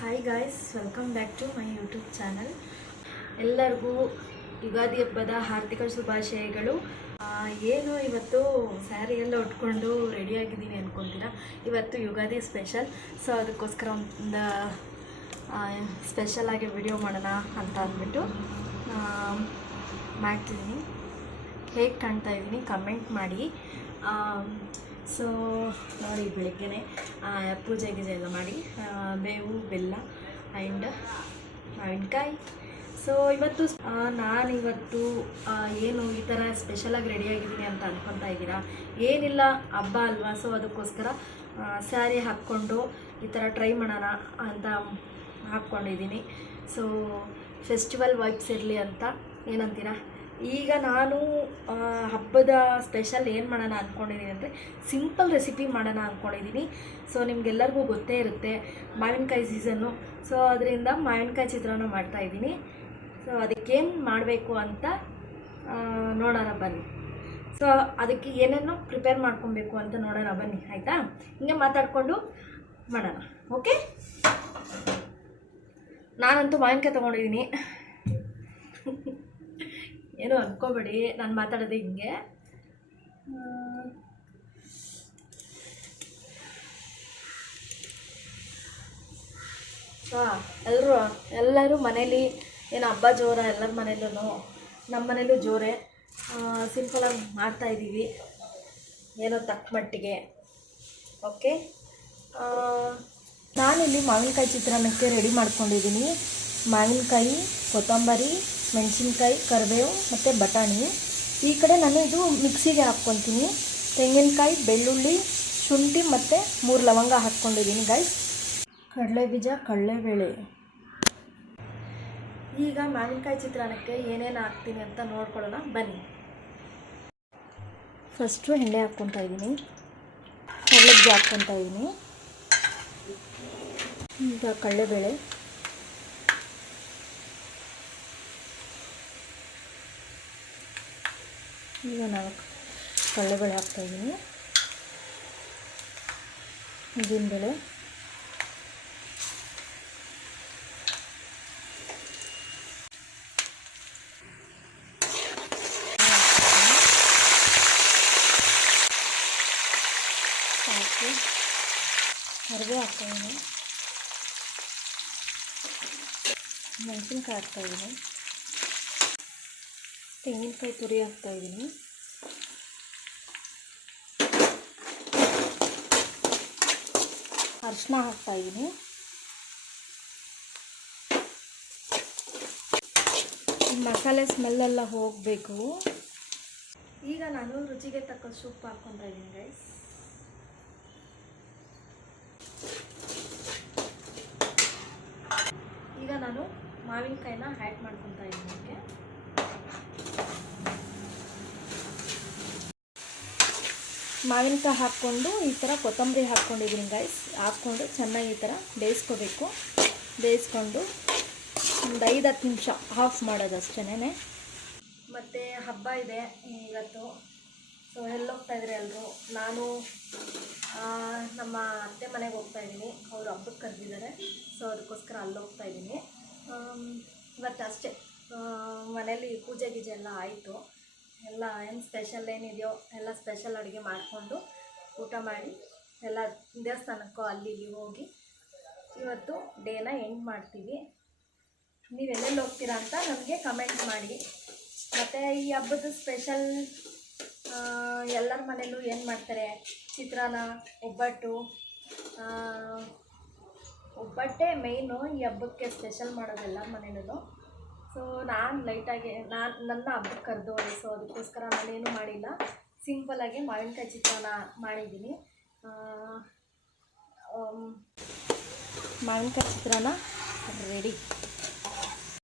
Hi guys welcome back to my YouTube channel ಎಲ್ಲರಿಗೂ ಯುಗಾದಿ ಹಬ್ಬದ ಹಾರ್ದಿಕ ಶುಭಾಶಯಗಳು. ಏನು ಇವತ್ತು ಸ್ಯಾರಿ ಎಲ್ಲ ಉಟ್ಕೊಂಡು ರೆಡಿಯಾಗಿದ್ದೀನಿ ಅಂದ್ಕೊತೀರಾ ಇವತ್ತು ಯುಗಾದಿ ಸ್ಪೆಷಲ್ ಸೊ ಅದಕ್ಕೋಸ್ಕರ ಒಂದು ಸ್ಪೆಷಲಾಗಿ ವಿಡಿಯೋ ಮಾಡೋಣ ಅಂತ ಅಂದ್ಬಿಟ್ಟು ಮಾಡ್ತಿದ್ದೀನಿ. ಹೇಗೆ ಕಾಣ್ತಾ ಇದ್ದೀನಿ? ಕಮೆಂಟ್ ಮಾಡಿ. ಸೊ ನೋಡಿ ಬೆಳಗ್ಗೆನೆ ಪೂಜೆ ಗೀಜೆ ಎಲ್ಲ ಮಾಡಿ ಬೇವು, ಬೆಲ್ಲ ಆ್ಯಂಡ್ ಮಾವಿನಕಾಯಿ ಸೊ ಇವತ್ತು ನಾನು ಇವತ್ತು ಏನು ಈ ಥರ ಸ್ಪೆಷಲಾಗಿ ರೆಡಿಯಾಗಿದ್ದೀನಿ ಅಂತ ಅಂದ್ಕೊತಾ ಇದ್ದೀರಾ? ಏನಿಲ್ಲ, ಹಬ್ಬ ಅಲ್ವಾ? ಸೊ ಅದಕ್ಕೋಸ್ಕರ ಸ್ಯಾರಿ ಹಾಕ್ಕೊಂಡು ಈ ಥರ ಟ್ರೈ ಮಾಡೋಣ ಅಂತ ಹಾಕ್ಕೊಂಡಿದ್ದೀನಿ. ಸೊ ಫೆಸ್ಟಿವಲ್ ವೈಬ್ಸ್ ಇರಲಿ ಅಂತ ಏನಂತೀರಾ? ಈಗ ನಾನು ಹಬ್ಬದ ಸ್ಪೆಷಲ್ ಏನು ಮಾಡೋಣ ಅಂದ್ಕೊಂಡಿದ್ದೀನಿ ಅಂದರೆ ಸಿಂಪಲ್ ರೆಸಿಪಿ ಮಾಡೋಣ ಅಂದ್ಕೊಂಡಿದ್ದೀನಿ ಸೊ ನಿಮಗೆಲ್ಲರಿಗೂ ಗೊತ್ತೇ ಇರುತ್ತೆ ಮಾವಿನಕಾಯಿ ಸೀಸನ್ನು ಸೊ ಅದರಿಂದ ಮಾವಿನಕಾಯಿ ಚಿತ್ರಾನ್ನ ಮಾಡ್ತಾಯಿದ್ದೀನಿ ಸೊ ಅದಕ್ಕೇನು ಮಾಡಬೇಕು ಅಂತ ನೋಡೋಣ ಬನ್ನಿ. ಸೊ ಅದಕ್ಕೆ ಏನೇನು ಪ್ರಿಪೇರ್ ಮಾಡ್ಕೊಬೇಕು ಅಂತ ನೋಡೋಣ ಬನ್ನಿ, ಆಯಿತಾ? ಹಿಂಗೆ ಮಾತಾಡಿಕೊಂಡು ಮಾಡೋಣ ಓಕೆ ನಾನಂತೂ ಮಾವಿನಕಾಯಿ ತೊಗೊಂಡಿದ್ದೀನಿ ಏನು ಅನ್ಕೋಬೇಡಿ, ನಾನು ಮಾತಾಡೋದು ಹಿಂಗೆ. ಹಾಂ ಎಲ್ಲರೂ ಎಲ್ಲರೂ ಮನೇಲಿ, ಏನು ಹಬ್ಬ ಜೋರ ಎಲ್ಲರ ಮನೇಲೂ ನಮ್ಮ ಮನೇಲೂ ಜೋರೇ. ಸಿಂಪಲಾಗಿ ಮಾಡ್ತಾಯಿದ್ದೀವಿ ಏನೋ ತಕ್ಕ ಮಟ್ಟಿಗೆ. ಓಕೆ ನಾನಿಲ್ಲಿ ಮಾವಿನಕಾಯಿ ಚಿತ್ರಾನ್ನಕ್ಕೆ ರೆಡಿ ಮಾಡ್ಕೊಂಡಿದ್ದೀನಿ ಮಾವಿನಕಾಯಿ, ಕೊತ್ತಂಬರಿ ಮೆಣಸಿನ್ಕಾಯಿ, ಕರಿಬೇವು ಮತ್ತು ಬಟಾಣಿ. ಈ ಕಡೆ ನಾನು ಇದು ಮಿಕ್ಸಿಗೆ ಹಾಕ್ಕೊತೀನಿ. ತೆಂಗಿನಕಾಯಿ, ಬೆಳ್ಳುಳ್ಳಿ, ಶುಂಠಿ ಮತ್ತು ಮೂರು ಲವಂಗ ಹಾಕ್ಕೊಂಡಿದ್ದೀನಿ ಗೈಸ್ ಕಡಲೆ ಬೀಜ, ಕಡಲೆಬೇಳೆ. ಈಗ ಮಾವಿನಕಾಯಿ ಚಿತ್ರಾನ್ನಕ್ಕೆ ಏನೇನು ಹಾಕ್ತೀನಿ ಅಂತ ನೋಡ್ಕೊಳ್ಳೋಣ. ಬನ್ನಿ. ಫಸ್ಟು ಎಣ್ಣೆ ಹಾಕ್ಕೊತಾ ಇದ್ದೀನಿ. ಕಡಲೆ ಬೀಜ ಹಾಕ್ಕೊತಾ ಇದ್ದೀನಿ. ಈಗ ಕಡಲೆಬೇಳೆ. ಈಗ ನಾನು ಕಡಲೆಬೇಳೆ ಹಾಕ್ತಾಯಿದ್ದೀನಿ ಉದ್ದಿನಬೇಳೆ ಸಾಕು ಕರಿಬೇವು ಹಾಕ್ತಾಯಿದ್ದೀನಿ ಮೆಣಸಿನ್ಕಾಯಿ ಹಾಕ್ತಾಯಿದ್ದೀನಿ ತೆಂಗಿನಕಾಯಿ ತುರಿ ಹಾಕ್ತಾಯಿದ್ದೀನಿ ಹಾಕ್ತಾ ಇದ್ದೀನಿ. ಮಸಾಲೆ ಸ್ಮೆಲ್ಲೆಲ್ಲ ಹೋಗಬೇಕು. ಈಗ ನಾನು ರುಚಿಗೆ ತಕ್ಕ ಸೂಪ್ ಹಾಕ್ಕೊತಾ ಇದ್ದೀನಿ ಈಗ ನಾನು ಮಾವಿನಕಾಯಿನ ಹ್ಯಾಡ್ ಮಾಡ್ಕೊತಾ ಇದ್ದೀನಿ ಮಾವಿನಕಾಯಿ ಹಾಕ್ಕೊಂಡು ಈ ಥರ ಕೊತ್ತಂಬರಿ ಹಾಕ್ಕೊಂಡಿದ್ದೀನಿ ಗೈಸ್ ಹಾಕ್ಕೊಂಡು ಚೆನ್ನಾಗಿ ಈ ಥರ ಬೇಯಿಸ್ಕೋಬೇಕು. ಬೇಯಿಸ್ಕೊಂಡು ಒಂದು ಐದು ಹತ್ತು ನಿಮಿಷ ಆಫ್ ಮಾಡೋದು ಅಷ್ಟೇನೆ. ಮತ್ತು ಹಬ್ಬ ಇದೆ ಇವತ್ತು. ಸೊ ಎಲ್ಲೋಗ್ತಾಯಿದ್ರೆ ಎಲ್ಲರೂ ನಾನು ನಮ್ಮ ಅತ್ತೆ ಮನೆಗೆ ಹೋಗ್ತಾ ಇದ್ದೀನಿ. ಅವರು ಹಬ್ಬಕ್ಕೆ ಕರೆದಿದ್ದಾರೆ. ಸೊ ಅದಕ್ಕೋಸ್ಕರ ಅಲ್ಲೋಗ್ತಾ ಇದ್ದೀನಿ. ಇವತ್ತು ಅಷ್ಟೇ. ಮನೇಲಿ ಪೂಜೆ ಗೀಜೆ ಎಲ್ಲ ಆಯಿತು. ಎಲ್ಲ ಏನು ಸ್ಪೆಷಲ್ ಏನಿದೆಯೋ ಎಲ್ಲ ಸ್ಪೆಷಲ್ ಅಡುಗೆ ಮಾಡಿಕೊಂಡು ಊಟ ಮಾಡಿ ಎಲ್ಲ ದೇವಸ್ಥಾನಕ್ಕೂ ಅಲ್ಲಿ ಇಲ್ಲಿ ಹೋಗಿ ಇವತ್ತು ಡೇನ ಎಂಡ್ ಮಾಡ್ತೀವಿ. ನೀವು ಎಲ್ಲೆಲ್ಲಿ ಹೋಗ್ತೀರಾ ಅಂತ ನಮಗೆ ಕಮೆಂಟ್ ಮಾಡಿ. ಮತ್ತು ಈ ಹಬ್ಬದ ಸ್ಪೆಷಲ್ ಎಲ್ಲರ ಮನೇಲೂ ಏನು ಮಾಡ್ತಾರೆ? ಚಿತ್ರಾನ್ನ, ಒಬ್ಬಟ್ಟು ಒಬ್ಬಟ್ಟೆ ಮೇಯ್ನು ಈ ಹಬ್ಬಕ್ಕೆ ಸ್ಪೆಷಲ್ ಮಾಡೋದು ಎಲ್ಲರ ಮನೇಲೂ ಸೊ ನಾನು ಲೈಟಾಗಿ ನಾನು ನನ್ನ ಹಬ್ಬಕ್ಕೆ ಕರೆದು ಸೊ ಅದಕ್ಕೋಸ್ಕರ ನಾನೇನು ಮಾಡಿಲ್ಲ. ಸಿಂಪಲಾಗಿ ಮಾವಿನಕಾಯಿ ಚಿತ್ರಾನ್ನ ಮಾಡಿದ್ದೀನಿ. ಮಾವಿನಕಾಯಿ ಚಿತ್ರಾನ್ನ ರೆಡಿ